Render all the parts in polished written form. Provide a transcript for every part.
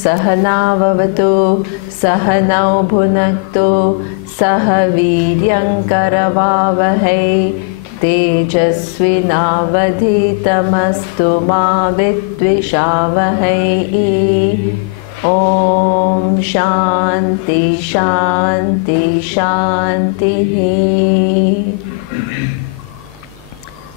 Sahanavavatu Sahanau Bhunaktu Saha Viryam Karavavahai Tejasvinavadhitamastu ma vidvishavahai. Om Shanti Shanti Shanti.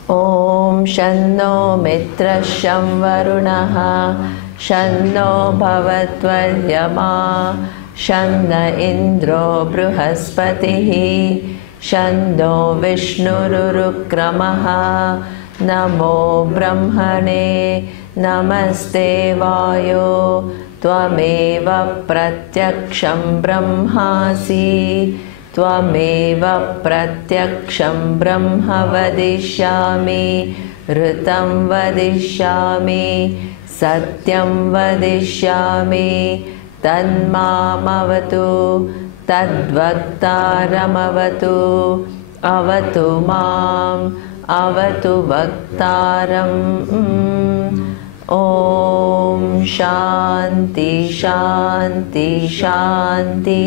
Om Shanno Mitrasham Varunaha Shanno Bhavatvaryama Shanna Indro Bruhaspatihi Shanno Vishnururukramaha Namo Brahmane Namaste Vayo Tvameva Pratyaksham Brahmasi Tvameva Pratyaksham Brahma Vadishyami Ritam Vadishyami Satyam Vadishyami Tanmamavatu Tadvaktaramavatu Avatu Mam Avatu Vaktaram. Om Shanti Shanti Shanti.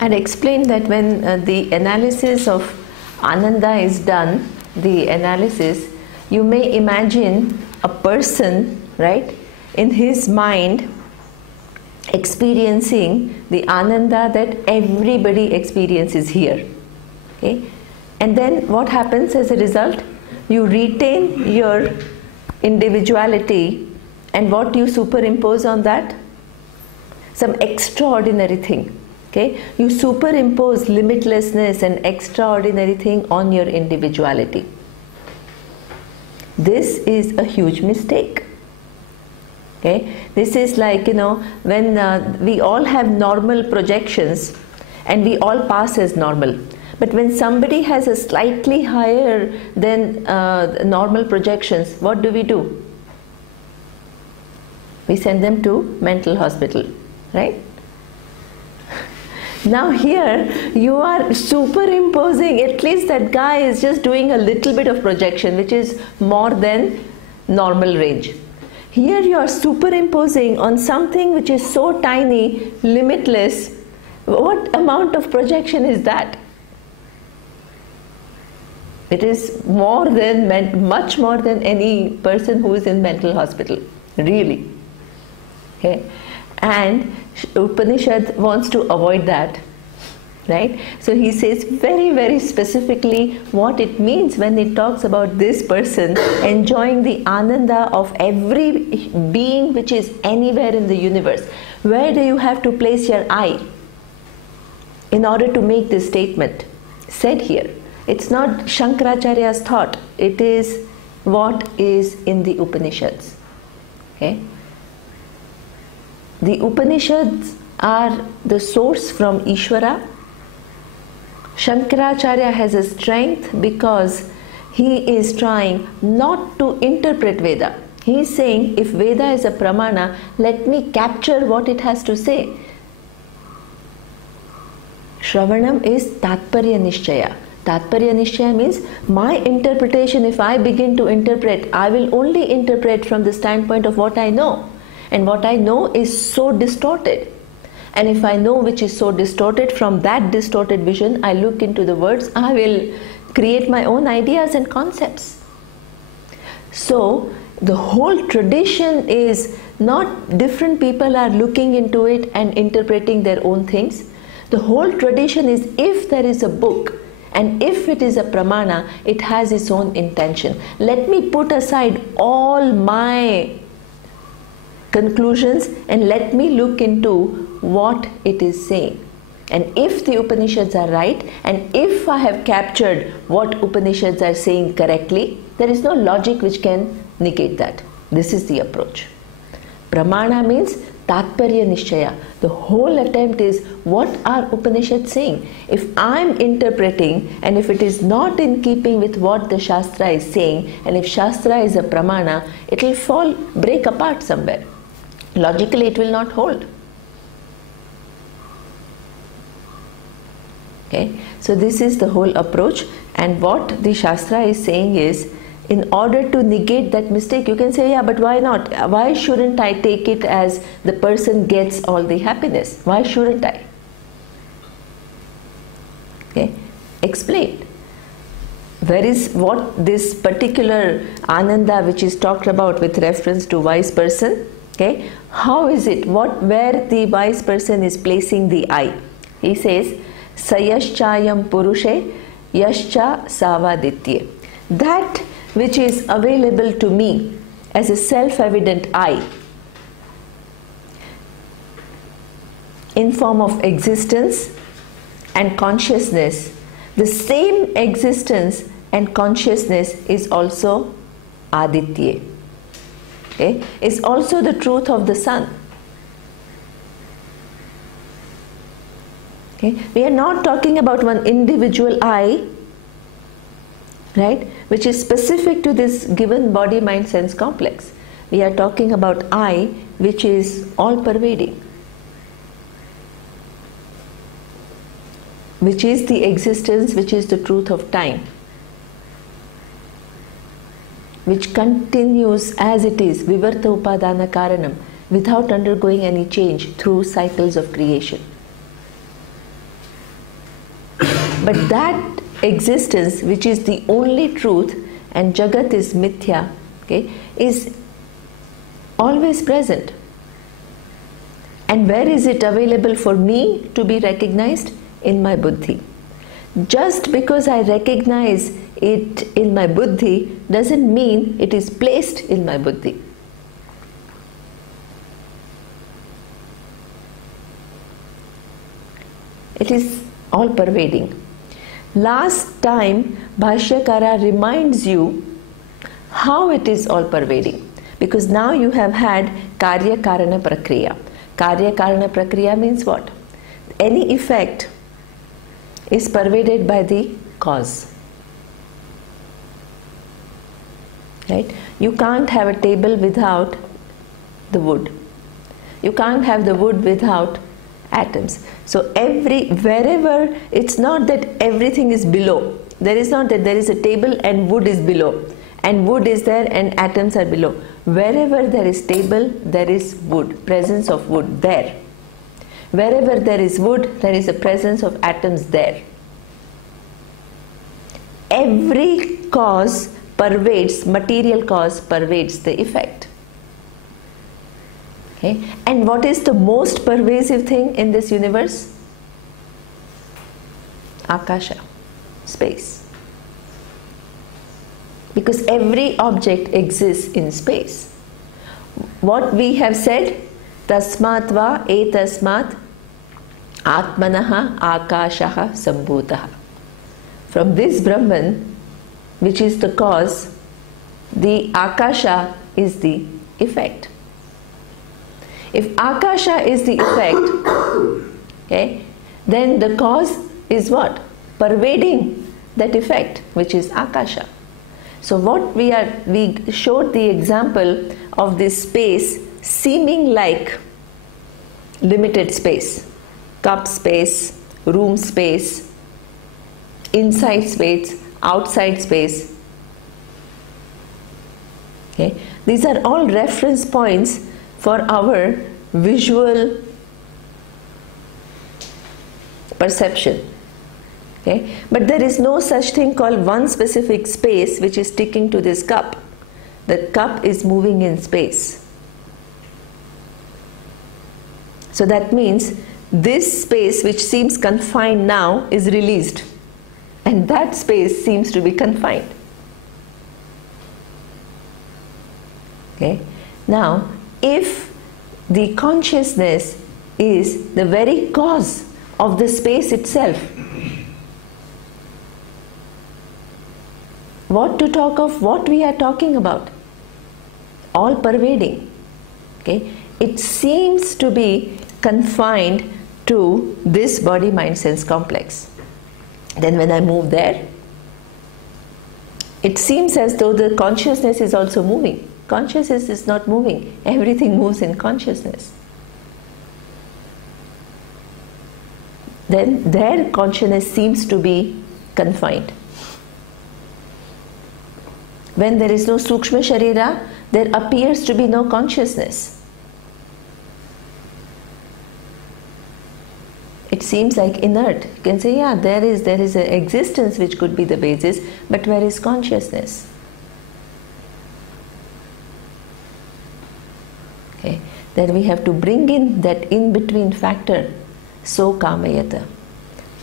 I had explained that when the analysis of Ananda is done, the analysis, you may imagine a person, right, in his mind experiencing the Ananda that everybody experiences here. Okay? And then what happens as a result? You retain your individuality, and what you superimpose on that? Some extraordinary thing. Okay? You superimpose limitlessness and extraordinary thing on your individuality. This is a huge mistake. Okay? This is like, when we all have normal projections and we all pass as normal. But when somebody has a slightly higher than normal projections, what do? We send them to mental hospital, right? Now here you are superimposing, at least that guy is just doing a little bit of projection which is more than normal range. Here you are superimposing on something which is so tiny, limitless. What amount of projection is that? It is more than, much more than any person who is in mental hospital, really. Okay? And Upanishad wants to avoid that, right? So he says very, very specifically what it means when it talks about this person enjoying the Ananda of every being which is anywhere in the universe. Where do you have to place your eye in order to make this statement said here? It's not Shankaracharya's thought. It is what is in the Upanishads. Okay? The Upanishads are the source from Ishvara. Shankaracharya has a strength because he is trying not to interpret Veda. He is saying, if Veda is a pramana, let me capture what it has to say. Shravanam is Tatparya Nishchaya. Tatparya Nishchaya means my interpretation, if I begin to interpret, I will only interpret from the standpoint of what I know. And what I know is so distorted. And if I know which is so distorted, from that distorted vision, I look into the words, I will create my own ideas and concepts. So, the whole tradition is not different people are looking into it and interpreting their own things. The whole tradition is, if there is a book and if it is a pramana, it has its own intention. Let me put aside all my conclusions and let me look into what it is saying. And if the Upanishads are right, and if I have captured what Upanishads are saying correctly, there is no logic which can negate that. This is the approach. Pramana means Tatparya Nishchaya. The whole attempt is, what are Upanishads saying? If I am interpreting and if it is not in keeping with what the Shastra is saying, and if Shastra is a pramana, it will break apart somewhere. Logically it will not hold. Okay? So this is the whole approach, and what the Shastra is saying is, in order to negate that mistake, you can say, yeah, but why not? Why shouldn't I take it as the person gets all the happiness? Why shouldn't I? Okay? Explain. Where is what this particular Ananda which is talked about with reference to wise person? Okay? How is it? Where the wise person is placing the I? He says, Sayaschayam Purushe Yascha Savaditye. That which is available to me as a self-evident I, in form of existence and consciousness, the same existence and consciousness is also Aditya. Okay? Is also the truth of the sun. Okay? We are not talking about one individual I, right, which is specific to this given body, mind, sense complex. We are talking about I, which is all pervading, which is the existence, which is the truth of time, which continues as it is, vivarta upadana karanam, without undergoing any change through cycles of creation. But that existence, which is the only truth, and Jagat is mithya, okay, is always present. And where is it available for me to be recognized? In my buddhi. Just because I recognize it in my buddhi doesn't mean it is placed in my buddhi. It is all pervading. Last time Bhashyakara reminds you how it is all pervading, because now you have had Karya Karana Prakriya. Karya Karana Prakriya means what? Any effect is pervaded by the cause. Right? You can't have a table without the wood. You can't have the wood without atoms. So wherever, it's not that everything is below. There is not that there is a table and wood is below, and wood is there and atoms are below. Wherever there is table, there is wood, presence of wood there. Wherever there is wood, there is a presence of atoms there. Every cause pervades, material cause pervades the effect. Okay? And what is the most pervasive thing in this universe? Akasha, space. Because every object exists in space. What we have said, tasmat va etasmat atmanaha akashaha sambhutaha. From this Brahman, which is the cause, the akasha is the effect. If akasha is the effect, okay, then the cause is what? Pervading that effect, which is akasha. So what we showed the example of this space seeming like limited space, cup space, room space, inside space, outside space. Okay? These are all reference points for our visual perception. Okay? But there is no such thing called one specific space which is sticking to this cup. The cup is moving in space. So that means this space which seems confined now is released, and that space seems to be confined. Okay? Now, if the consciousness is the very cause of the space itself, what to talk of what we are talking about? All pervading. Okay? It seems to be confined to this body mind sense complex. Then when I move there, it seems as though the consciousness is also moving. Consciousness is not moving. Everything moves in consciousness. Then their consciousness seems to be confined. When there is no Sukshma Sharira, there appears to be no consciousness. It seems like inert. You can say, yeah, there is an existence which could be the basis, but where is consciousness? Okay. Then we have to bring in that in-between factor, so kamayata,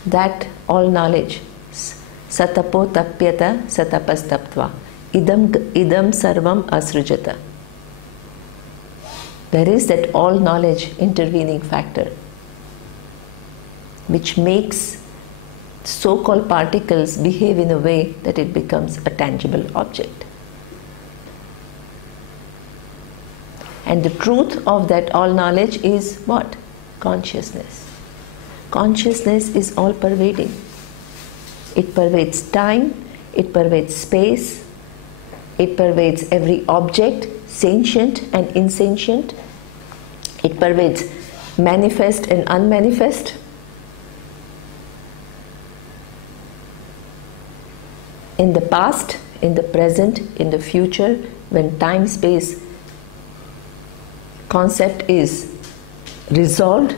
that all knowledge, satapo tapyata satapastaptva, idam sarvam asrujata. There is that all knowledge intervening factor, which makes so-called particles behave in a way that it becomes a tangible object. And the truth of that all knowledge is what? Consciousness. Consciousness is all pervading. It pervades time, it pervades space, it pervades every object, sentient and insentient. It pervades manifest and unmanifest. In the past, in the present, in the future, when time-space concept is resolved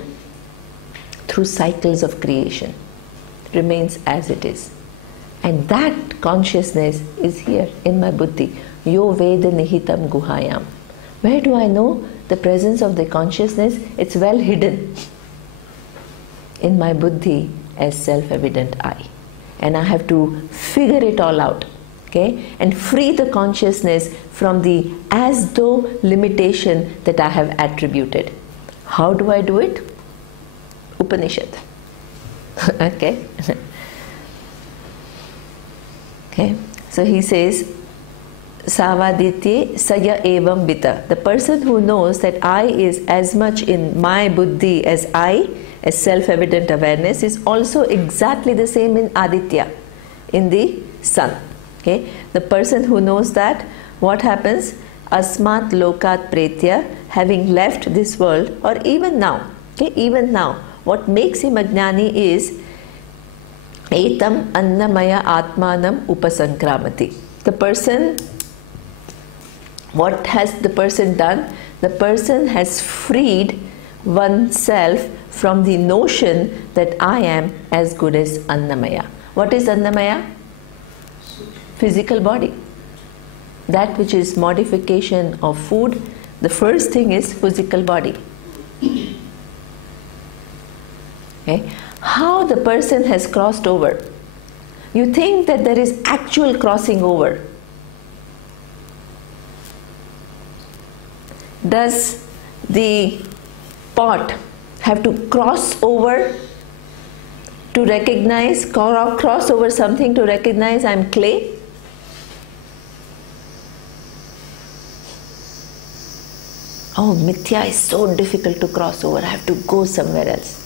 through cycles of creation, remains as it is. And that consciousness is here in my buddhi. Yo veda nihitam guhayam. Where do I know the presence of the consciousness? It's well hidden in my buddhi as self-evident I. And I have to figure it all out, okay, and free the consciousness from the as though limitation that I have attributed. How do I do it? Upanishad. Okay. Okay. So he says, Savaditye saya evam vita. The person who knows that I is as much in my buddhi as I, as self-evident awareness, is also exactly the same in Aditya, in the sun. Okay? The person who knows that, what happens? Asmat lokat pretya, having left this world, or even now, okay, even now, what makes him a jnani is etam annamaya atmanam upasankramati. The person, what has the person done? The person has freed oneself from the notion that I am as good as Annamaya. What is Annamaya? Physical body. That which is modification of food, the first thing is physical body. Okay? How the person has crossed over? You think that there is actual crossing over. Does the pot have to cross over to recognize, cross over something to recognize I am clay? Oh, mithya is so difficult to cross over. I have to go somewhere else.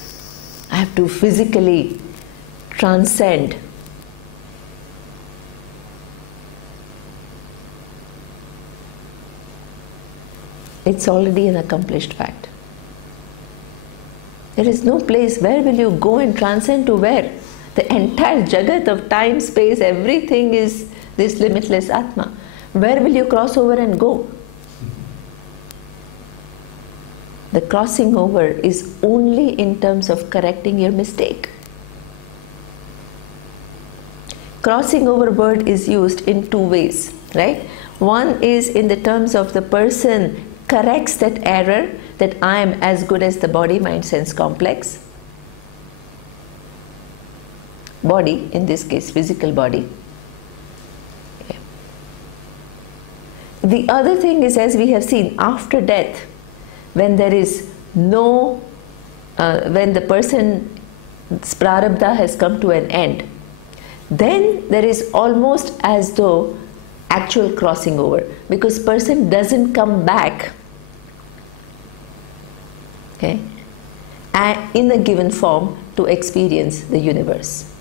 I have to physically transcend. It's already an accomplished fact. There is no place. Where will you go and transcend to where? The entire jagat of time, space, everything is this limitless Atma. Where will you cross over and go? The crossing over is only in terms of correcting your mistake. Crossing over word is used in two ways, right? One is in the terms of the person corrects that error, that I am as good as the body, mind, sense complex. Body, in this case, physical body. Yeah. The other thing is, as we have seen, after death, when there is no, when the person's prarabdha has come to an end, then there is almost as though actual crossing over, because person doesn't come back, okay, in a given form to experience the universe.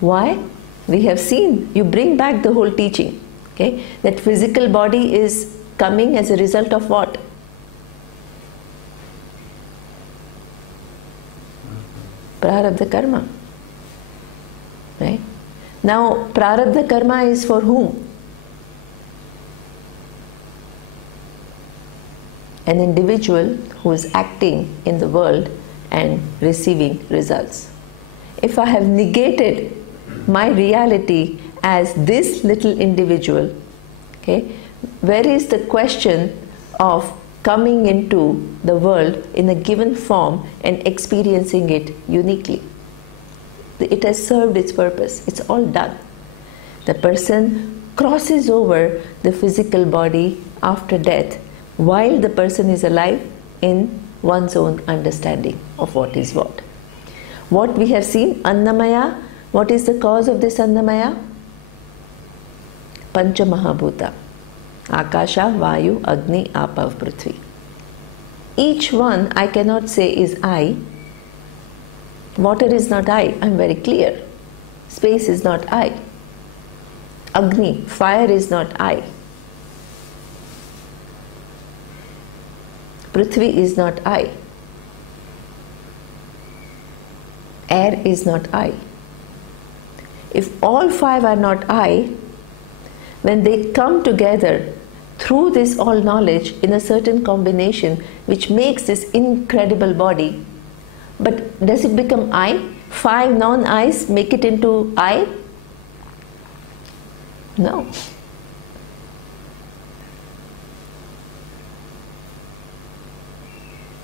Why? We have seen, you bring back the whole teaching, okay, that physical body is coming as a result of what? Prarabdha karma. Right? Now, prarabdha karma is for whom? An individual who is acting in the world and receiving results. If I have negated my reality as this little individual, okay, where is the question of coming into the world in a given form and experiencing it uniquely? It has served its purpose. It's all done. The person crosses over the physical body after death while the person is alive in one's own understanding of what is what. What we have seen, Annamaya, what is the cause of this Annamaya? Pancha Mahabhuta. Akasha, Vayu, Agni, Apav, Prithvi. Each one I cannot say is I. Water is not I, I'm very clear. Space is not I. Agni, fire is not I. Prithvi is not I. Air is not I. If all five are not I, when they come together through this all knowledge in a certain combination which makes this incredible body, but does it become I? Five non-I's make it into I? No.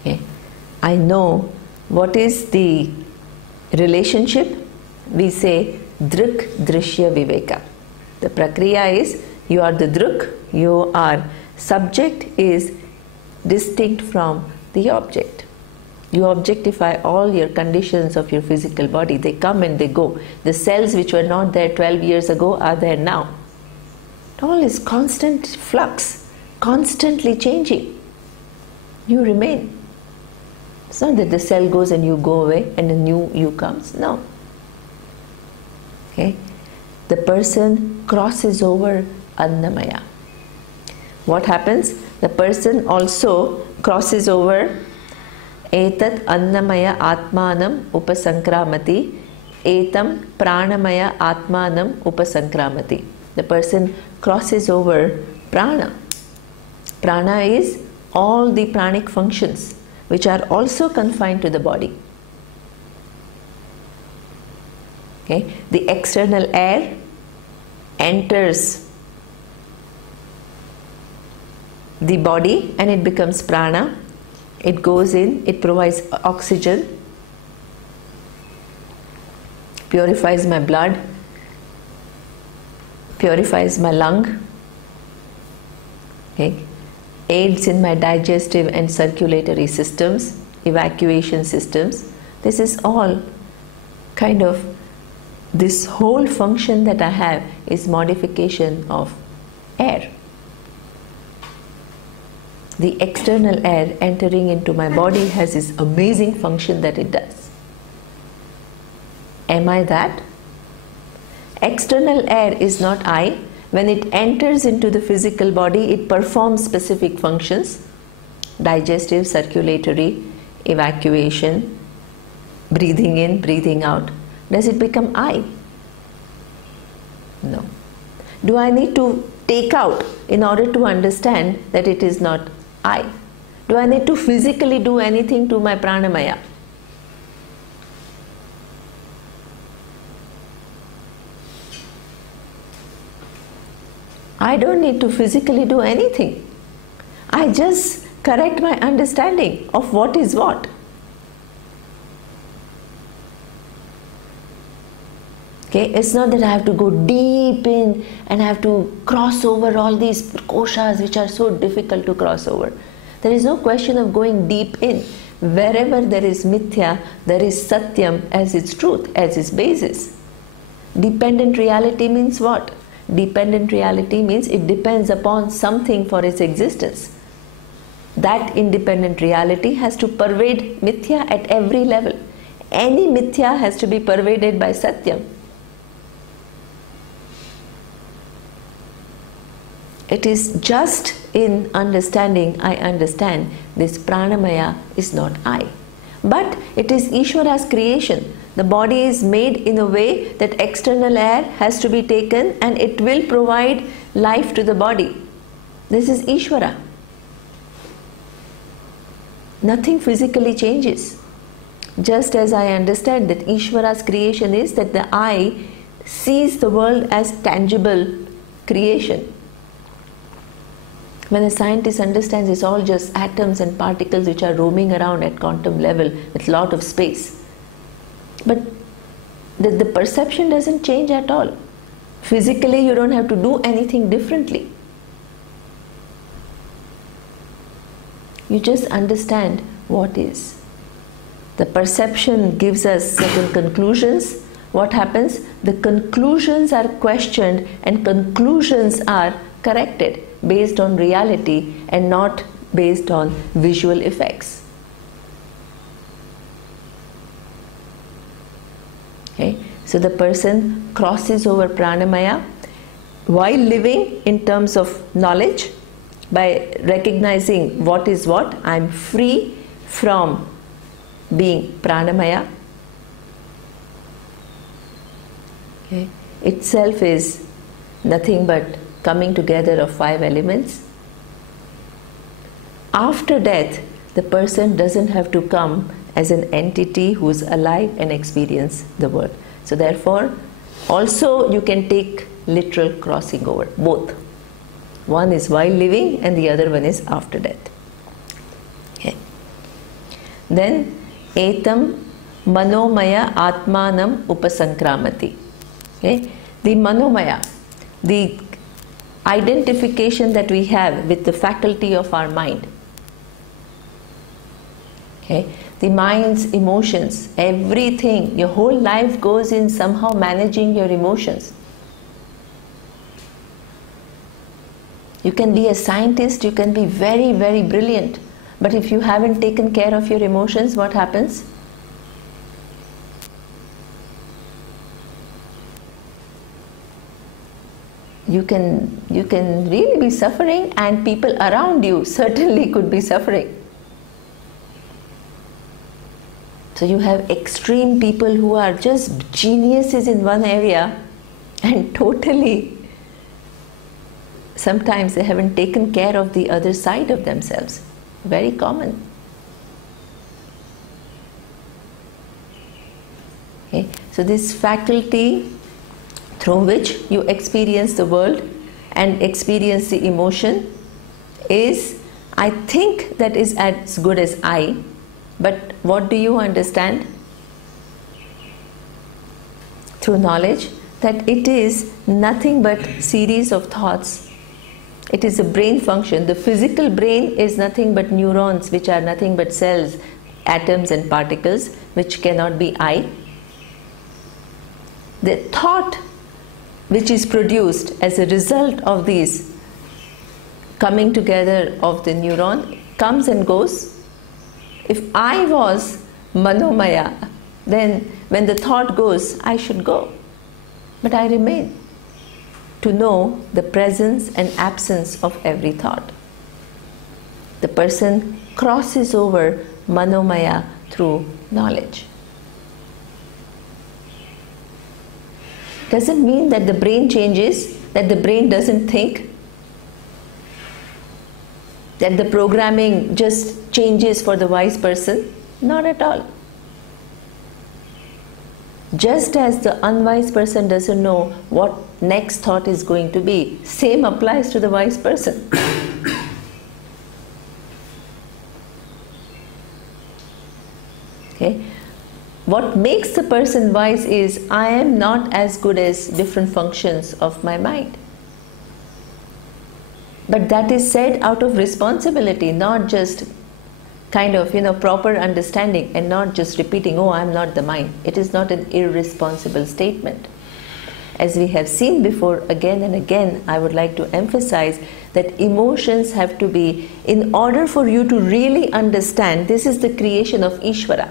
Okay. I know what is the relationship. We say Drik Drishya Viveka. The prakriya is, you are the Drik, you are subject is distinct from the object. You objectify all your conditions of your physical body. They come and they go. The cells which were not there 12 years ago are there now. It all is constant flux, constantly changing. You remain. It's not that the cell goes and you go away and a new you comes. No. Okay? The person crosses over Annamaya. What happens? The person also crosses over Etat Annamaya Atmanam Upasankramati, Etam Pranamaya Atmanam Upasankramati. The person crosses over Prana. Prana is all the pranic functions which are also confined to the body. Okay? The external air enters the body and it becomes prana. It goes in, it provides oxygen, purifies my blood, purifies my lung, okay, aids in my digestive and circulatory systems, evacuation systems. This is all kind of, this whole function that I have is modification of air. The external air entering into my body has this amazing function that it does. Am I that? External air is not I. When it enters into the physical body, it performs specific functions: digestive, circulatory, evacuation, breathing in, breathing out, does it become I? No. Do I need to take out in order to understand that it is not I? Do I need to physically do anything to my pranamaya? I don't need to physically do anything. I just correct my understanding of what is what. Okay, it's not that I have to go deep in and I have to cross over all these koshas which are so difficult to cross over. There is no question of going deep in. Wherever there is mithya, there is satyam as its truth, as its basis. Dependent reality means what? Dependent reality means it depends upon something for its existence. That independent reality has to pervade mithya at every level. Any mithya has to be pervaded by satyam. It is just in understanding, I understand this pranamaya is not I. But it is Ishvara's creation. The body is made in a way that external air has to be taken and it will provide life to the body. This is Ishvara. Nothing physically changes. Just as I understand that Ishvara's creation is that the I sees the world as tangible creation. When a scientist understands it's all just atoms and particles which are roaming around at quantum level with a lot of space. But the perception doesn't change at all. Physically, you don't have to do anything differently. You just understand what is. The perception gives us certain conclusions. What happens? The conclusions are questioned and conclusions are corrected based on reality and not based on visual effects. Okay? So the person crosses over pranamaya while living in terms of knowledge by recognizing what is what. I am free from being pranamaya. Okay? Itself is nothing but coming together of 5 elements. After death, the person doesn't have to come as an entity who is alive and experience the world. So therefore, also you can take literal crossing over, both. One is while living and the other one is after death. Okay. Then, etam manomaya atmanam upasankramati. Okay. The manomaya, the identification that we have with the faculty of our mind. Okay. The mind's emotions, everything, your whole life goes in somehow managing your emotions. You can be a scientist, you can be very, very brilliant, but if you haven't taken care of your emotions, what happens? You can really be suffering, and people around you certainly could be suffering. So you have extreme people who are just geniuses in one area and totally, sometimes they haven't taken care of the other side of themselves. Very common. Okay. So this faculty through which you experience the world and experience the emotion is, I think, that is as good as I. But what do you understand? Through knowledge, that it is nothing but series of thoughts. It is a brain function. The physical brain is nothing but neurons, which are nothing but cells, atoms and particles, which cannot be I. The thought which is produced as a result of these coming together of the neuron comes and goes. If I was manomaya, then when the thought goes, I should go. But I remain to know the presence and absence of every thought. The person crosses over manomaya through knowledge. doesn't mean that the brain changes, that the brain doesn't think, that the programming just changes for the wise person. Not at all. Just as the unwise person doesn't know what next thought is going to be, same applies to the wise person. Okay? What makes the person wise is, I am not as good as different functions of my mind. But that is said out of responsibility, not just kind of, proper understanding, and not just repeating, oh, I am not the mind. It is not an irresponsible statement. As we have seen before, again and again, I would like to emphasize that emotions have to be, in order for you to really understand, this is the creation of Ishvara.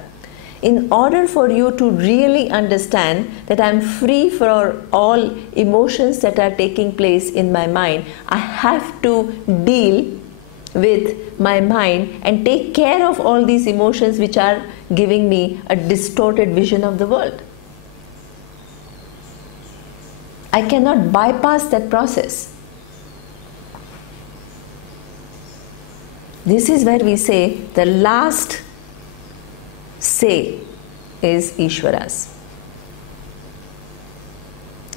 In order for you to really understand that I am free for all emotions that are taking place in my mind, I have to deal with my mind and take care of all these emotions which are giving me a distorted vision of the world. I cannot bypass that process. This is where we say the last say is Ishvara's.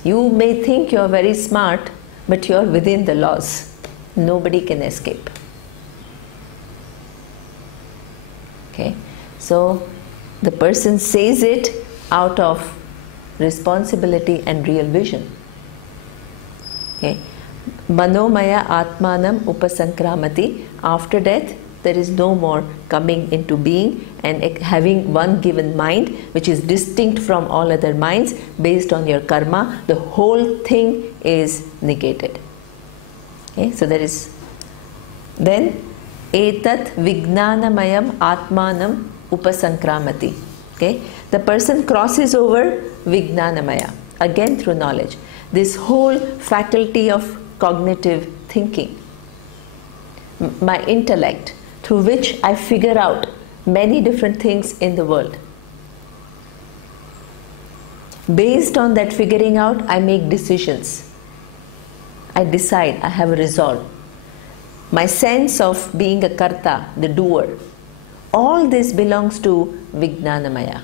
You may think you are very smart, but you are within the laws. Nobody can escape. Okay, so the person says it out of responsibility and real vision. Okay, Manomaya Atmanam Upasankramati. After death, there is no more coming into being and having one given mind which is distinct from all other minds based on your karma. The whole thing is negated. Okay, so there is then Etat Vijnanamayam Atmanam Upasankramati. Okay, the person crosses over Vijnanamaya, again through knowledge. This whole faculty of cognitive thinking, my intellect, through which I figure out many different things in the world. Based on that figuring out, I make decisions. I decide, I have a resolve. My sense of being a karta, the doer, all this belongs to Vijnanamaya.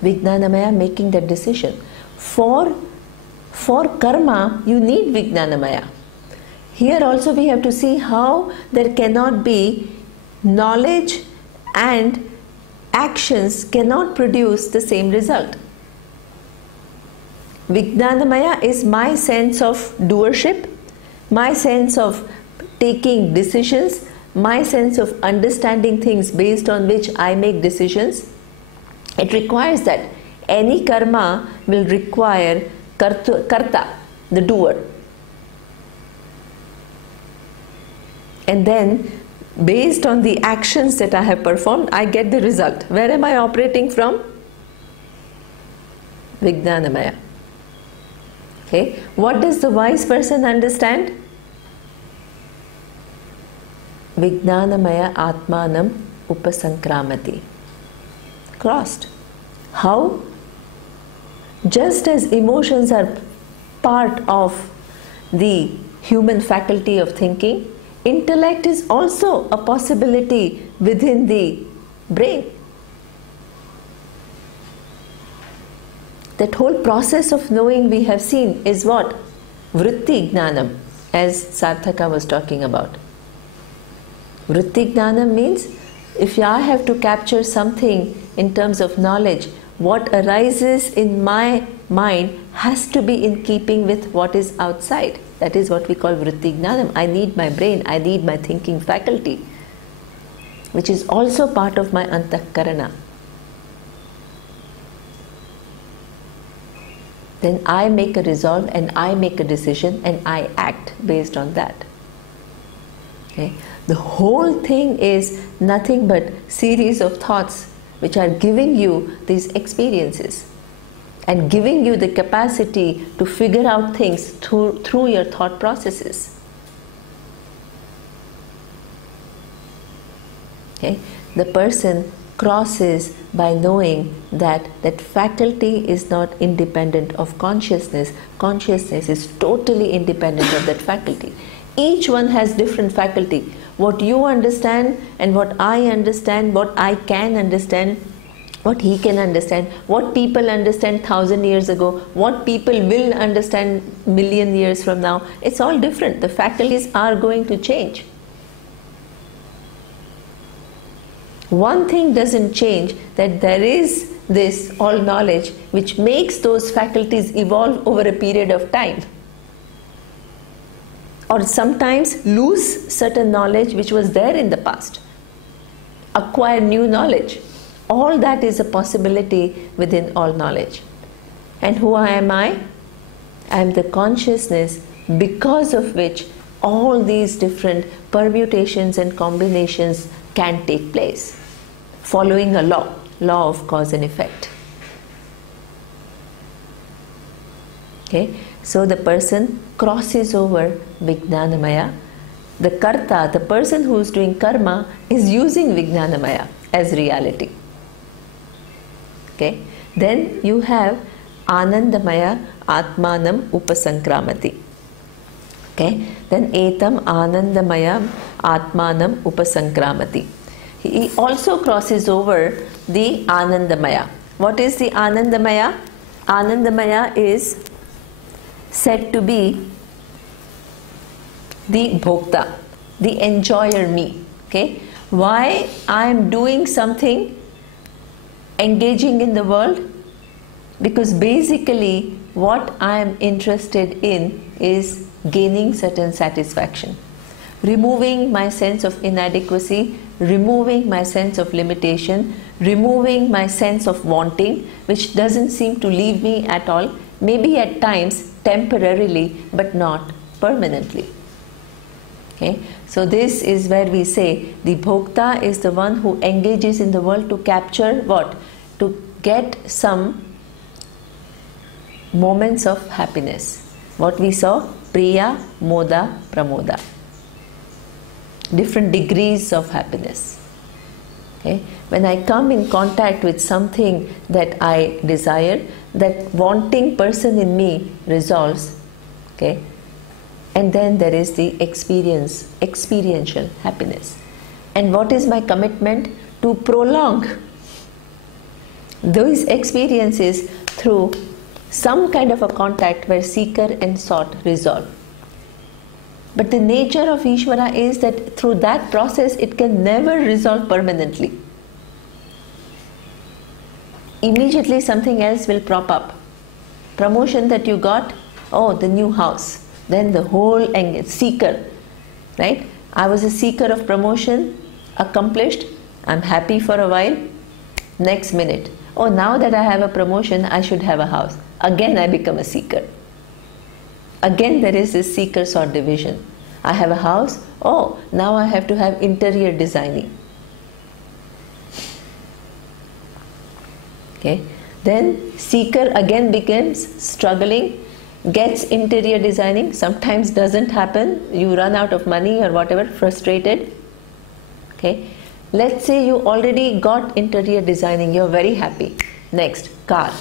Vijnanamaya making that decision. For karma, you need Vijnanamaya. Here also we have to see how there cannot be knowledge and actions cannot produce the same result. Vijnanamaya is my sense of doership, my sense of taking decisions, my sense of understanding things based on which I make decisions. It requires that any karma will require karta, the doer. And then based on the actions that I have performed, I get the result. Where am I operating from? Vijnanamaya. Okay. What does the wise person understand? Vijnanamaya Atmanam Upasankramati. Crossed. How? Just as emotions are part of the human faculty of thinking, intellect is also a possibility within the brain. That whole process of knowing we have seen is what? Vritti Gnanam, as Sarthaka was talking about. Vritti Gnanam means if I have to capture something in terms of knowledge, what arises in my mind has to be in keeping with what is outside. That is what we call Vritti Gnanam. I need my brain, I need my thinking faculty, which is also part of my Antahkarana. Then I make a resolve and I make a decision and I act based on that. Okay? The whole thing is nothing but series of thoughts which are giving you these experiences and giving you the capacity to figure out things through your thought processes. Okay? The person crosses by knowing that that faculty is not independent of consciousness. Consciousness is totally independent of that faculty. Each one has different faculty. What you understand and what I understand, what I can understand, what he can understand, what people understand 1,000 years ago, what people will understand million years from now, it's all different. The faculties are going to change. One thing doesn't change, that there is this all knowledge which makes those faculties evolve over a period of time. Or sometimes lose certain knowledge which was there in the past. Acquire new knowledge. All that is a possibility within all knowledge. And who am I? I am the consciousness because of which all these different permutations and combinations can take place, following a law of cause and effect. Okay, so the person crosses over Vijnanamaya. The karta, the person who is doing karma, is using Vijnanamaya as reality. Okay, then you have Anandamaya Atmanam Upasankramati. Okay, then Etam Anandamaya Atmanam Upasankramati. He also crosses over the Anandamaya. What is the Anandamaya? Anandamaya is said to be the bhokta, the enjoyer me. Okay, why I am doing something, engaging in the world? Because basically what I am interested in is gaining certain satisfaction, removing my sense of inadequacy, removing my sense of limitation, removing my sense of wanting, which doesn't seem to leave me at all, maybe at times temporarily, but not permanently. Okay? So this is where we say the bhokta is the one who engages in the world to capture what? To get some moments of happiness. What we saw? Priya, Moda, Pramoda. Different degrees of happiness. Okay? When I come in contact with something that I desire, that wanting person in me resolves. Okay? And then there is the experiential happiness. And what is my commitment? To prolong those experiences through some kind of a contact where seeker and sought resolve. But the nature of Ishvara is that through that process it can never resolve permanently. Immediately something else will prop up. Promotion that you got, oh, the new house. Then the whole seeker, right? I was a seeker of promotion, accomplished, I'm happy for a while. Next minute, oh, now that I have a promotion, I should have a house. Again I become a seeker. Again there is this seeker-sought division. I have a house, oh, now I have to have interior designing. Okay. Then seeker again becomes struggling, gets interior designing, sometimes doesn't happen, you run out of money or whatever, frustrated. Okay. Let's say you already got interior designing, you're very happy. Next, car.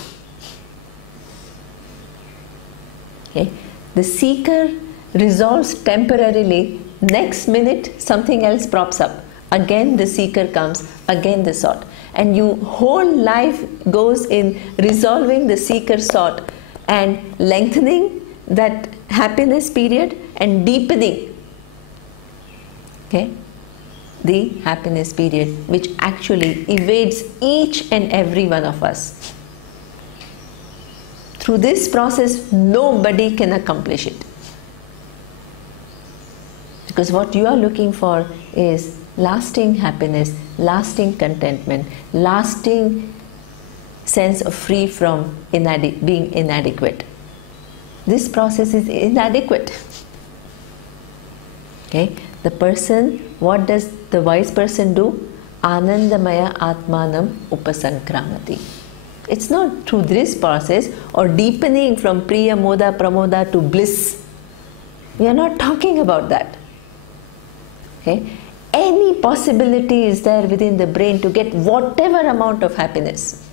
Okay. The seeker resolves temporarily, next minute something else props up. Again the seeker comes, again the sought. And your whole life goes in resolving the seeker-sought and lengthening that happiness period and deepening, okay, the happiness period, which actually evades each and every one of us. Through this process, nobody can accomplish it. Because what you are looking for is lasting happiness, lasting contentment, lasting sense of free from being inadequate. This process is inadequate. Okay? The person, what does the wise person do? Anandamaya Atmanam Upasankramati. It's not through this process or deepening from Priya, Moda, Pramoda to bliss. We are not talking about that. Okay? any possibility is there within the brain to get whatever amount of happiness.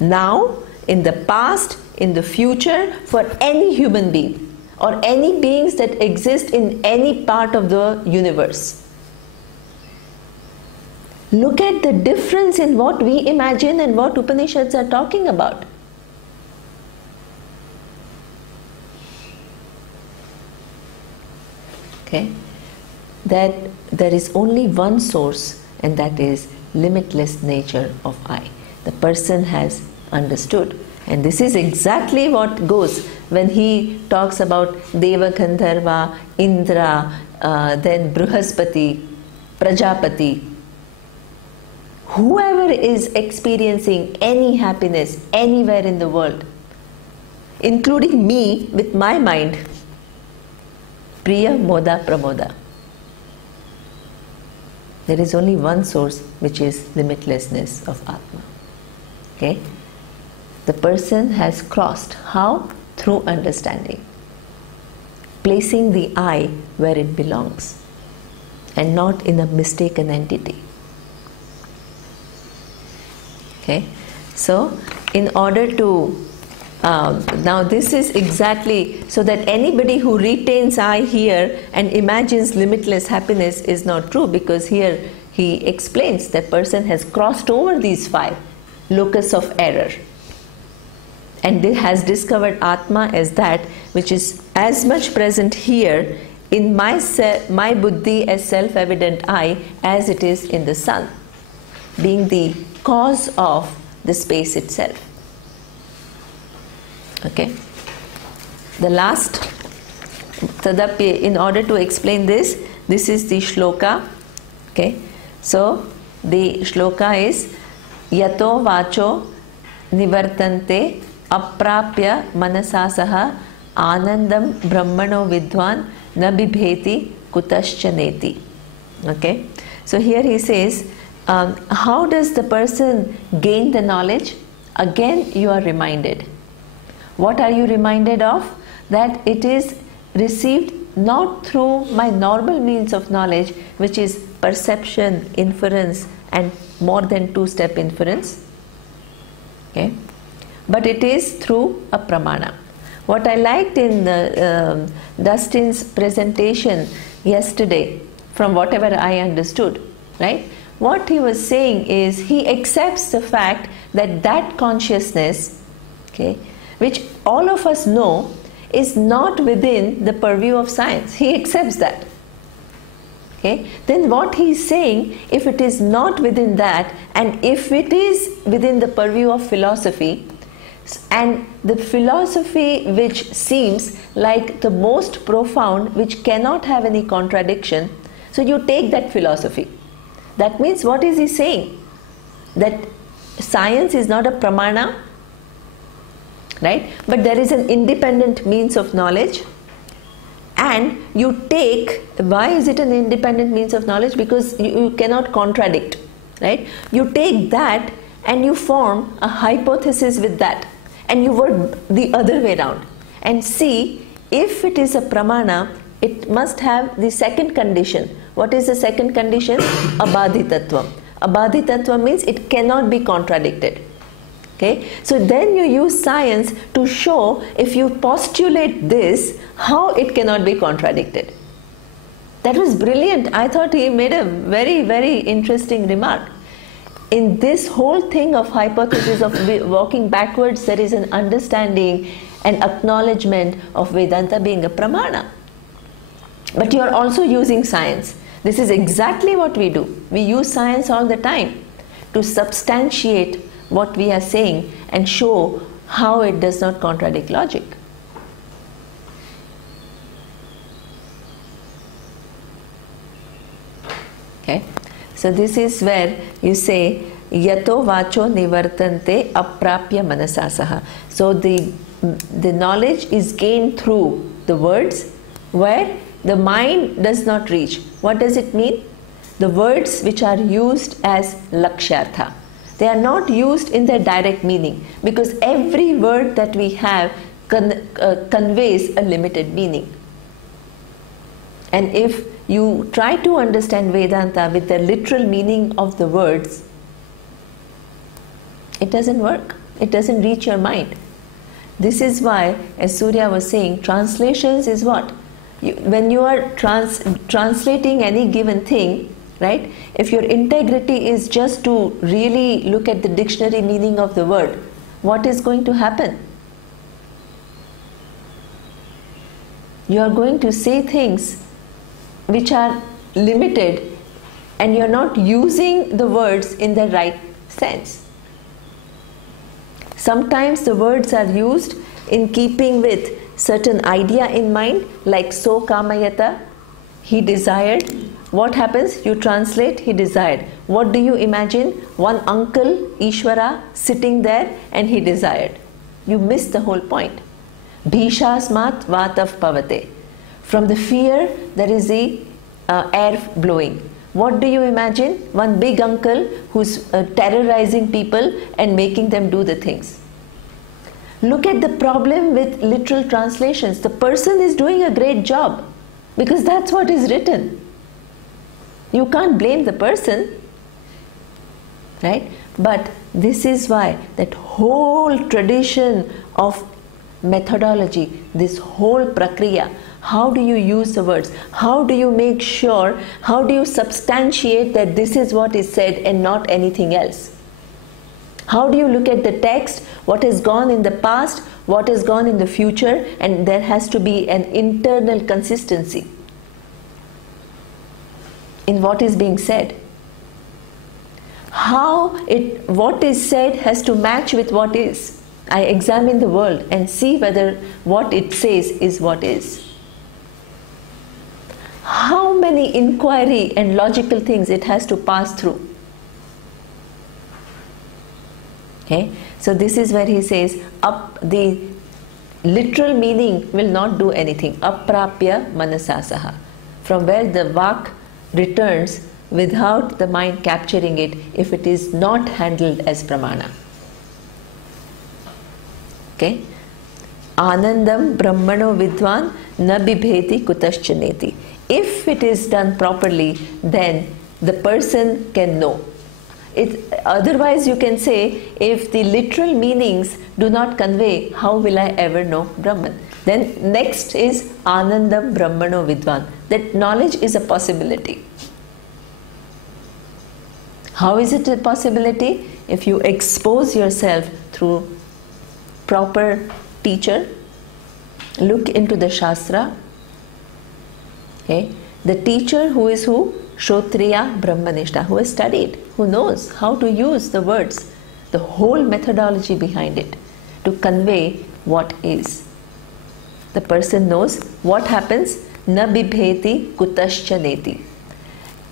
Now, in the past, in the future, for any human being or any beings that exist in any part of the universe. Look at the difference in what we imagine and what Upanishads are talking about. Okay? That there is only one source, and that is limitless nature of I. The person has understood. And this is exactly what goes when he talks about Deva Gandharva, Indra, then Brihaspati, Prajapati. Whoever is experiencing any happiness anywhere in the world, including me with my mind, Priya Moda Pramoda. There is only one source, which is limitlessness of Atma. Okay? The person has crossed. How? Through understanding. Placing the I where it belongs and not in a mistaken entity. Okay? So, in order to now this is exactly so that anybody who retains I here and imagines limitless happiness is not true, because here he explains that person has crossed over these 5 locus of error and has discovered Atma as that which is as much present here in my buddhi as self-evident I as it is in the sun, being the cause of the space itself. Okay. The last, Tadapi, in order to explain this is the shloka. Okay. So the shloka is Yato vacho nivartante aprapya manasasaha anandam brahmano vidwan na bibheti kutaschaneti. Okay. So here he says, how does the person gain the knowledge? Again you are reminded. What are you reminded of? That it is received not through my normal means of knowledge, which is perception, inference, and more than 2-step inference. Okay? But it is through a pramana. What I liked in Dustin's presentation yesterday, from whatever I understood, right? What he was saying is he accepts the fact that that consciousness, okay, which all of us know is not within the purview of science. He accepts that. Okay? Then what he is saying, if it is not within that, and if it is within the purview of philosophy, and the philosophy which seems like the most profound, which cannot have any contradiction, so you take that philosophy. That means, what is he saying? That science is not a pramana, right? But there is an independent means of knowledge, and you take, why is it an independent means of knowledge? Because you cannot contradict, right? You take that and you form a hypothesis with that, and you work the other way around and see if it is a pramana, it must have the second condition. What is the second condition? Abadhitatvam. Abadhitatvam means it cannot be contradicted. Okay? So then you use science to show, if you postulate this, how it cannot be contradicted. That was brilliant. I thought he made a very, very interesting remark. In this whole thing of hypothesis of walking backwards, there is an understanding and acknowledgement of Vedanta being a pramana. But you are also using science. This is exactly what we do. We use science all the time to substantiate what we are saying and show how it does not contradict logic. Okay? So this is where you say yato vacho nivartante aprapya manasasaha. So the knowledge is gained through the words where the mind does not reach. What does it mean? The words which are used as lakshyartha. They are not used in their direct meaning, because every word that we have conveys a limited meaning. And if you try to understand Vedanta with the literal meaning of the words, it doesn't work. It doesn't reach your mind. This is why, as Surya was saying, translations is what? When you are translating any given thing, right? If your integrity is just to really look at the dictionary meaning of the word, what is going to happen? You are going to say things which are limited, and you are not using the words in the right sense. Sometimes the words are used in keeping with certain idea in mind, like so kamayata, he desired. What happens? You translate, he desired. What do you imagine? One uncle, Ishvara, sitting there and he desired. You miss the whole point. Bhishasmat vatav pavate. From the fear, there is the air blowing. What do you imagine? One big uncle who's terrorizing people and making them do the things. Look at the problem with literal translations. The person is doing a great job because that's what is written. You can't blame the person, right? But this is why that whole tradition of methodology, this whole prakriya, how do you use the words? How do you make sure, how do you substantiate that this is what is said and not anything else? How do you look at the text, what has gone in the past, what has gone in the future, and there has to be an internal consistency in what is being said. What is said has to match with what is. I examine the world and see whether what it says is what is. How many inquiry and logical things it has to pass through. Okay? So this is where he says, the literal meaning will not do anything. Aprapya manasasaha. From where the vak returns without the mind capturing it, if it is not handled as pramana. Okay? Anandam brahmano vidvan na bibheti kutaschaneti. If it is done properly, then the person can know. Otherwise you can say, if the literal meanings do not convey, how will I ever know Brahman? Then next is Anandam Brahmano Vidvan. That knowledge is a possibility. How is it a possibility? If you expose yourself through proper teacher, look into the Shastra. Okay? The teacher who is who? Shrotriya Brahmanishta, who has studied, who knows how to use the words, the whole methodology behind it to convey what is. The person knows what happens. Na bibheti kutaschaneti.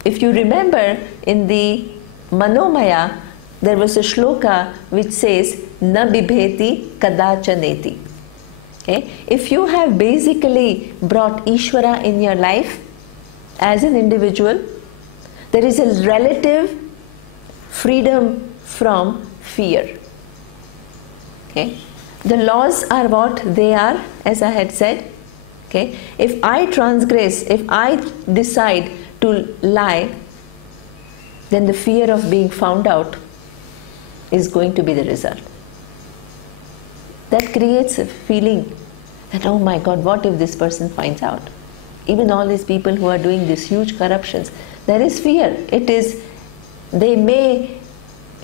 If you remember, in the Manomaya, there was a shloka which says na bibheti kadachaneti. Okay? If you have basically brought Ishvara in your life as an individual, there is a relative freedom from fear. Okay? The laws are what they are, as I had said. Okay? If I transgress, if I decide to lie, then the fear of being found out is going to be the result. That creates a feeling that, oh my God, what if this person finds out? Even all these people who are doing these huge corruptions, there is fear. They may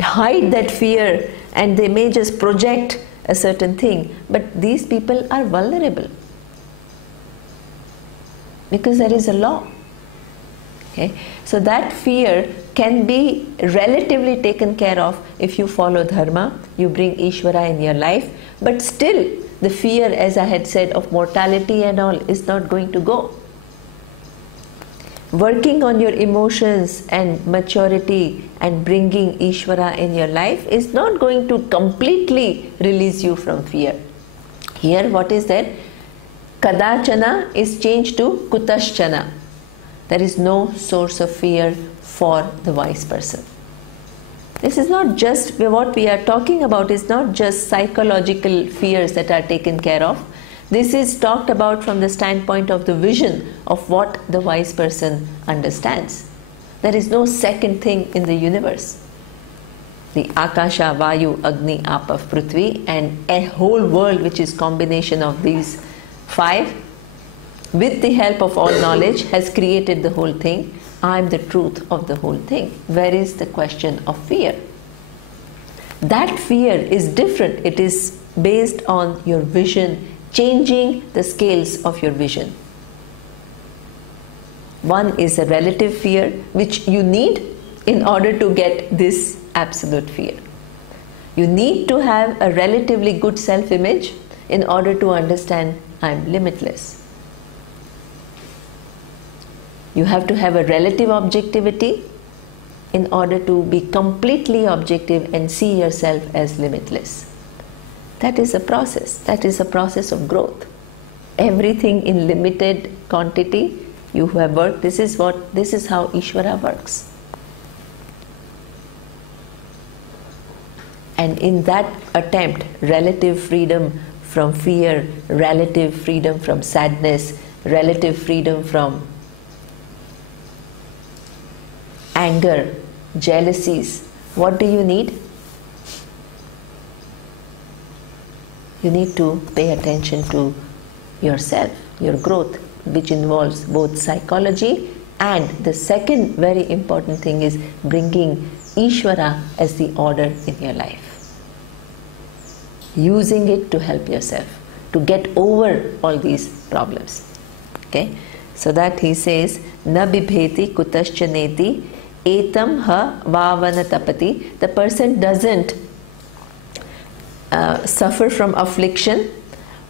hide that fear and they may just project a certain thing, but these people are vulnerable because there is a law. Okay? So that fear can be relatively taken care of if you follow dharma, you bring Ishvara in your life, but still the fear, as I had said, of mortality and all is not going to go. Working on your emotions and maturity and bringing Ishvara in your life is not going to completely release you from fear. Here what is there? Kadachana is changed to Kutaschana. There is no source of fear for the wise person. This is not just, what we are talking about is not just psychological fears that are taken care of. This is talked about from the standpoint of the vision of what the wise person understands. There is no second thing in the universe. The Akasha, Vayu, Agni, Apa, Prithvi, and a whole world which is combination of these 5, with the help of all knowledge, has created the whole thing. I am the truth of the whole thing. Where is the question of fear? That fear is different. It is based on your vision, changing the scales of your vision. One is a relative fear, which you need in order to get this absolute fear. You need to have a relatively good self-image in order to understand I am limitless. You have to have a relative objectivity in order to be completely objective and see yourself as limitless. That is a process. That is a process of growth. Everything in limited quantity you have worked. This is how Ishvara works. And in that attempt, relative freedom from fear, relative freedom from sadness, relative freedom from anger, jealousies, what do you need? You need to pay attention to yourself, your growth, which involves both psychology, and the second very important thing is bringing Ishvara as the order in your life. Using it to help yourself, to get over all these problems. Okay? So that he says, Na bibheti kutaschaneti etam ha vavana tapati. The person doesn't suffer from affliction.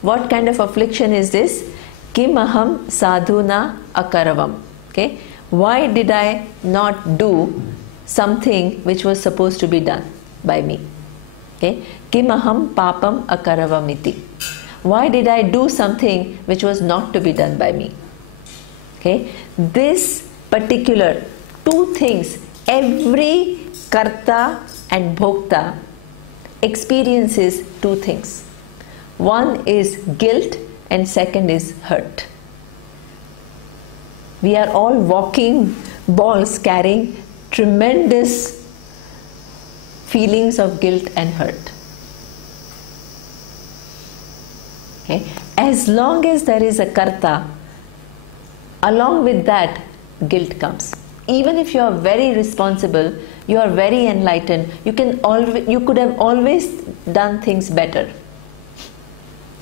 What kind of affliction is this? Kim aham sadhuna akaravam. Okay? Why did I not do something which was supposed to be done by me? Okay? Kim aham papam akaravamiti. Why did I do something which was not to be done by me? Okay? This particular 2 things, every karta and bhokta experiences 2 things. One is guilt and second is hurt. We are all walking balls carrying tremendous feelings of guilt and hurt. Okay? As long as there is a karta, along with that guilt comes. Even if you are very responsible, you are very enlightened, you could have always done things better,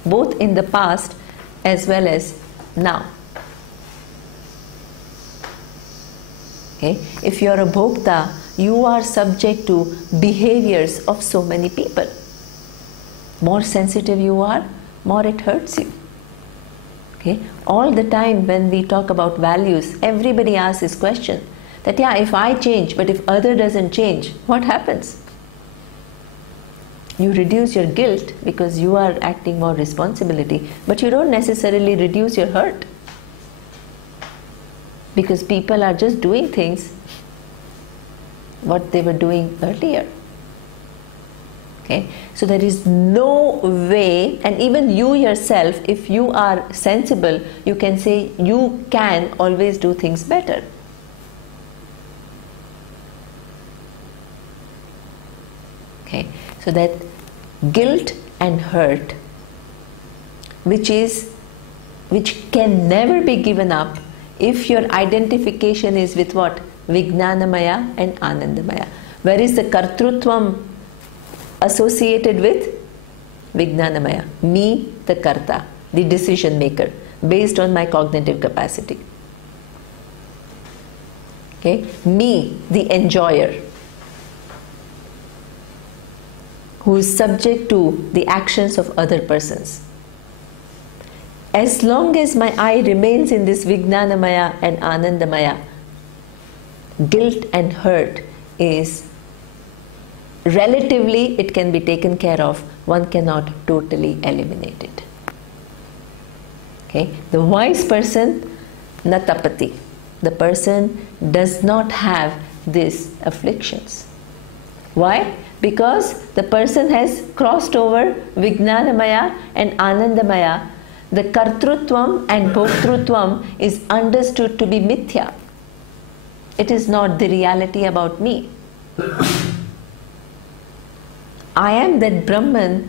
both in the past as well as now. Okay? If you are a bhokta, you are subject to behaviors of so many people. More sensitive you are, more it hurts you. Okay? All the time when we talk about values, everybody asks this question that, yeah, if I change, but if other doesn't change, what happens? You reduce your guilt because you are acting more responsibility, but you don't necessarily reduce your hurt, because people are just doing things what they were doing earlier. Okay? So there is no way, and even you yourself, if you are sensible, you can say you can always do things better. Okay? So that guilt and hurt, which can never be given up if your identification is with what? Vijnanamaya and Anandamaya. Where is the Kartrutvam associated with? Vijnanamaya. Me, the Karta, the decision maker, based on my cognitive capacity. Okay? Me, the enjoyer, who is subject to the actions of other persons. As long as my eye remains in this Vijnanamaya and Anandamaya, guilt and hurt is relatively, it can be taken care of. One cannot totally eliminate it. Okay? The wise person, natapati, the person does not have these afflictions. Why? Because the person has crossed over Vijnanamaya and Anandamaya, the kartrutvam and bhoktrutvam is understood to be mithya. It is not the reality about me. I am that Brahman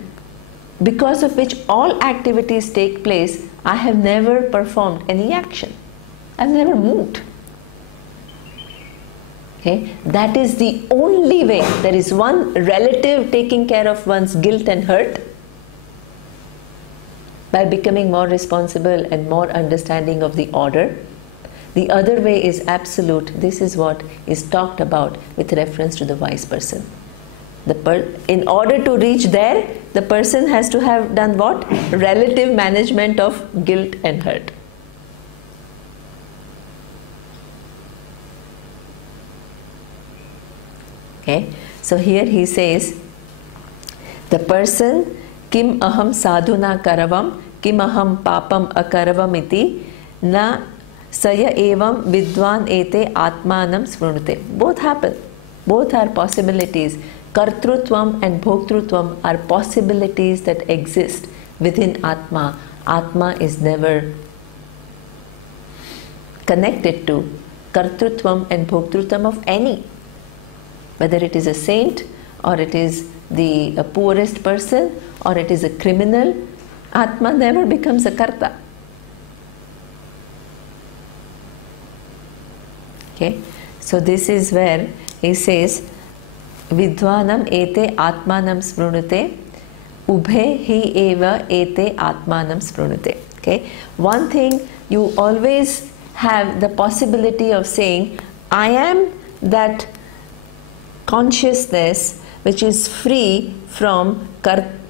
because of which all activities take place. I have never performed any action. I have never moved. Okay? That is the only way. There is one relative taking care of one's guilt and hurt by becoming more responsible and more understanding of the order. The other way is absolute. This is what is talked about with reference to the wise person. In order to reach there, the person has to have done what? Relative management of guilt and hurt. Okay, so here he says, the person kim aham sadhuna karavam, kim aham papam akaravam iti, na saya evam vidwan ete atmanam smrunute. Both happen. Both are possibilities. Kartrutvam and bhoktrutvam are possibilities that exist within Atma. Atma is never connected to kartrutvam and bhoktrutvam of any. Whether it is a saint, or it is the poorest person, or it is a criminal, Atma never becomes a karta. Okay, so this is where he says, Vidvanam ete atmanam smrunute, ubhe hi eva ete atmanam smrunute. Okay, one thing you always have the possibility of saying, I am that consciousness which is free from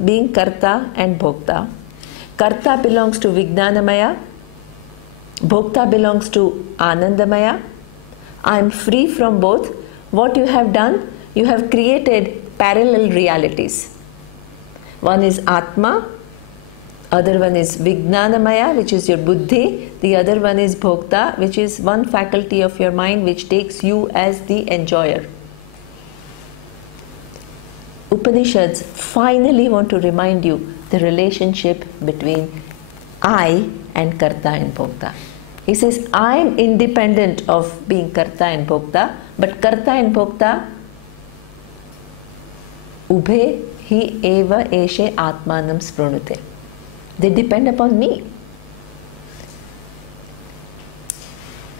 being karta and bhokta. Karta belongs to Vijnanamaya, bhokta belongs to Anandamaya. I am free from both. What you have done? You have created parallel realities. One is Atma, other one is Vijnanamaya, which is your buddhi, the other one is bhokta, which is one faculty of your mind which takes you as the enjoyer. Upanishads finally want to remind you the relationship between I and karta and bhokta. He says, I am independent of being karta and bhokta, but karta and bhokta ubhe hi eva eshe atmanam sprunute. They depend upon me.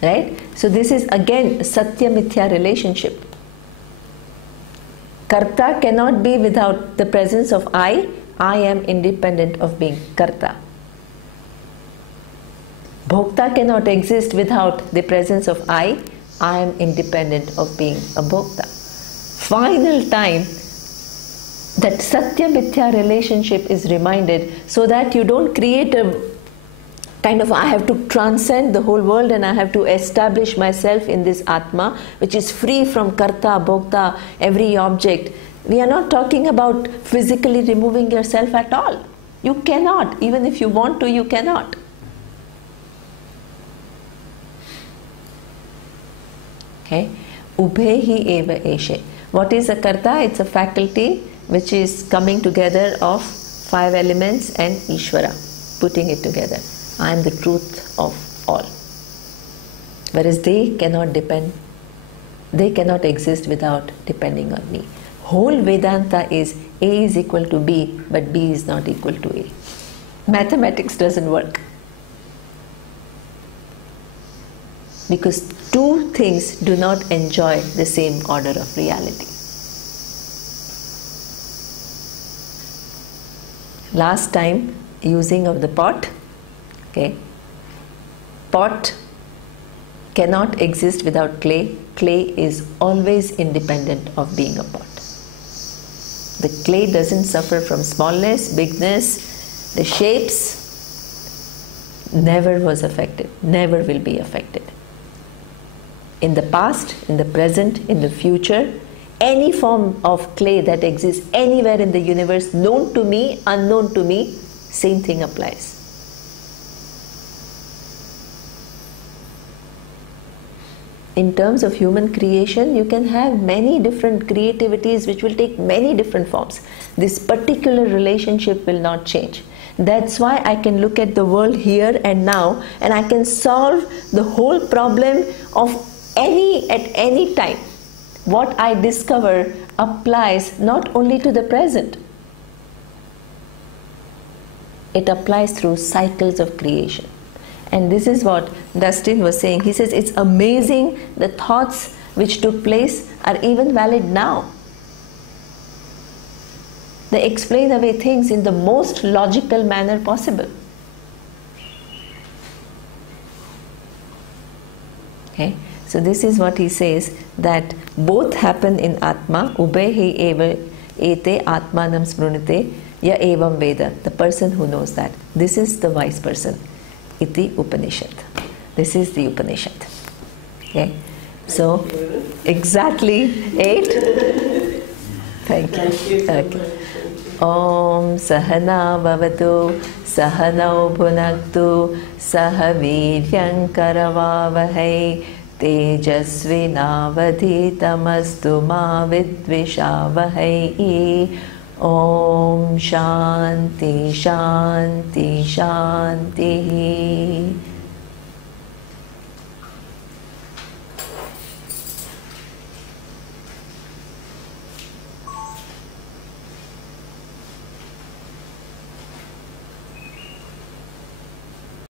Right? So this is again satya mithya relationship. Karta cannot be without the presence of I. I am independent of being karta. Bhokta cannot exist without the presence of I. I am independent of being a bhokta. Final time, that satya mithya relationship is reminded, so that you don't create a kind of, I have to transcend the whole world and I have to establish myself in this Atma which is free from karta, bhokta, every object. We are not talking about physically removing yourself at all. You cannot. Even if you want to, you cannot. Okay? Ubhehi eva eshe. What is a karta? It's a faculty which is coming together of 5 elements and Ishvara, putting it together. I am the truth of all. Whereas they cannot depend, they cannot exist without depending on me. Whole Vedanta is A is equal to B, but B is not equal to A. Mathematics doesn't work. Because two things do not enjoy the same order of reality. Last time, using of the pot, okay, pot cannot exist without clay. Clay is always independent of being a pot. The clay doesn't suffer from smallness, bigness, the shapes never was affected, never will be affected. In the past, in the present, in the future, any form of clay that exists anywhere in the universe, known to me, unknown to me, same thing applies. In terms of human creation, you can have many different creativities which will take many different forms. This particular relationship will not change. That's why I can look at the world here and now, and I can solve the whole problem of at any time. What I discover applies not only to the present, it applies through cycles of creation. And this is what Dustin was saying. He says it's amazing the thoughts which took place are even valid now. They explain away things in the most logical manner possible. Okay? So this is what he says, that both happen in Atma, Ubehi eva ete Atmanam smrunite ya evam Veda, the person who knows that. This is the wise person. Iti Upanishad. This is the Upanishad. Okay? So, exactly 8. Thank you. Okay. Om Sahana Bhavatu Sahanau Bhunaktu Sahaviryam Karavavahai Tejasvinavadhitamastu ma vidvishavahai. Om Shanti Shanti Shanti.